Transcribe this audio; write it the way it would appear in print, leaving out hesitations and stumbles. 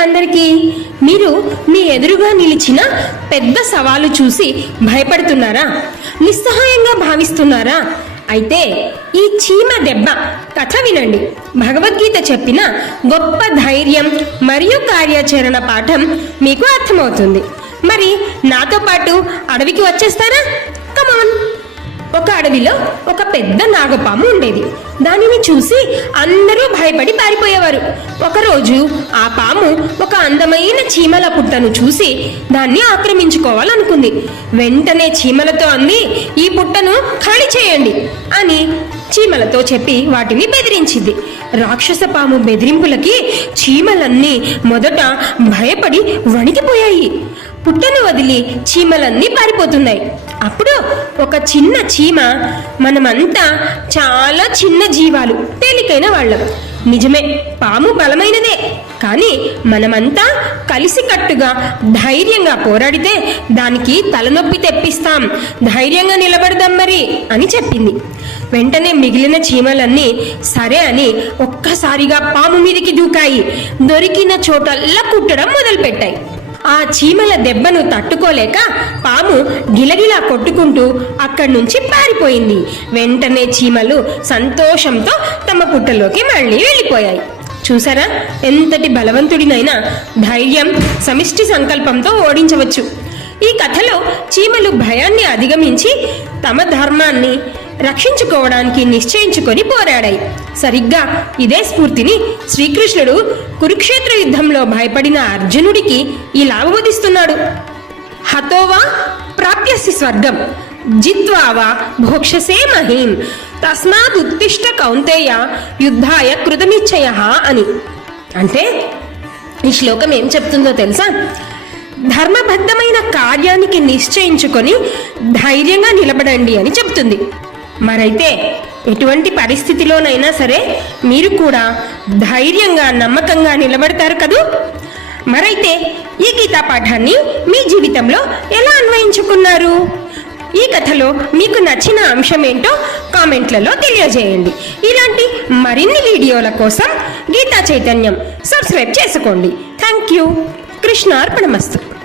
అందరికీ. మీరు మీ ఎదురుగా నిలిచిన పెద్ద సవాలు చూసి భయపడుతున్నారా? నిస్సహాయంగా భావిస్తున్నారా? అయితే ఈ చీమ దెబ్బ కథ వినండి. భగవద్గీత చెప్పిన గొప్ప ధైర్యం మరియు కార్యాచరణ పాఠం మీకు అర్థమవుతుంది. మరి నాతో పాటు అడవికి వచ్చేస్తారా? కమాన్. ఒక అడవిలో ఒక పెద్ద నాగపాము ఉండేది. దానిని చూసి అందరూ భయపడి పారిపోయేవారు. ఒకరోజు ఆ పాము ఒక అందమైన చీమల పుట్టను చూసి దాన్ని ఆక్రమించుకోవాలనుకుంది. వెంటనే చీమలతో అంది, ఈ పుట్టను ఖాళీ చేయండి అని చీమలతో చెప్పి వాటిని బెదిరించింది. రాక్షస పాము బెదిరింపులకి చీమలన్నీ మొదట భయపడి వణికిపోయాయి. పుట్టను వదిలి చీమలన్నీ పారిపోతున్నాయి. అప్పుడు ఒక చిన్న చీమ, మనమంతా చాలా చిన్న జీవాలు, తేలికైన వాళ్ళం. నిజమే, పాము బలమైనదే. కానీ మనమంతా కలిసికట్టుగా ధైర్యంగా పోరాడితే దానికి తలనొప్పి తెప్పిస్తాం. ధైర్యంగా నిలబడదాం మరి అని చెప్పింది. వెంటనే మిగిలిన చీమలన్నీ సరే అని ఒక్కసారిగా పాము మీదికి దూకాయి. దొరికిన చోటల్లా కుట్టడం మొదలుపెట్టాయి. ఆ చీమల దెబ్బను తట్టుకోలేక పాము గిలగిలా కొట్టుకుంటూ అక్కడి నుంచి పారిపోయింది. వెంటనే చీమలు సంతోషంతో తమ పుట్టలోకి మళ్ళీ వెళ్ళిపోయాయి. చూసారా, ఎంతటి బలవంతుడినైనా ధైర్యం, సమిష్టి సంకల్పంతో ఓడించవచ్చు. ఈ కథలో చీమలు భయాన్ని అధిగమించి తమ ధర్మాన్ని రక్షించుకోవడానికి నిశ్చయించుకొని పోరాడాయి. సరిగ్గా ఇదే స్ఫూర్తిని శ్రీకృష్ణుడు కురుక్షేత్ర యుద్ధంలో భయపడిన అర్జునుడికి ఇలా బోధిస్తున్నాడు. హతోవా ప్రాప్యసి స్వర్గం జిత్వావా భోక్షసే మహీం తస్మాదుత్తిష్ట కౌంతేయ యుద్ధాయ కృతనిశ్చయః అని. అంటే ఈ శ్లోకం ఏం చెప్తుందో తెలుసా? ధర్మబద్ధమైన కార్యానికి నిశ్చయించుకొని ధైర్యంగా నిలబడండి అని చెప్తుంది. మరైతే ఎటువంటి పరిస్థితిలోనైనా సరే మీరు కూడా ధైర్యంగా, నమ్మకంగా నిలబడతారు కదూ? మరైతే ఈ గీతా పాఠాన్ని మీ జీవితంలో ఎలా అన్వయించుకున్నారు? ఈ కథలో మీకు నచ్చిన అంశం ఏంటో కామెంట్లలో తెలియజేయండి. ఇలాంటి మరిన్ని వీడియోల కోసం గీతా చైతన్యం సబ్స్క్రైబ్ చేసుకోండి. Thank you. కృష్ణార్పణమస్తు.